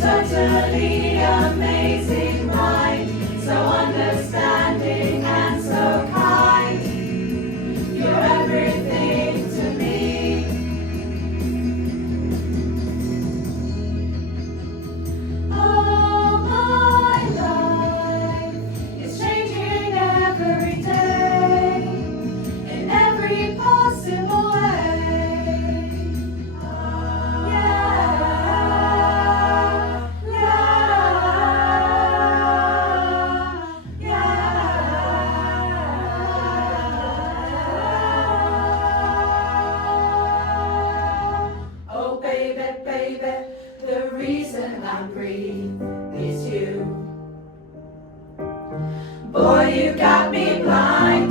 totally amazing mind, so understanding and so kind. You're everything to me. Oh, my life is changing every day, in every possible way. Oh baby, baby, the reason I breathe is you. Boy, you got me blind.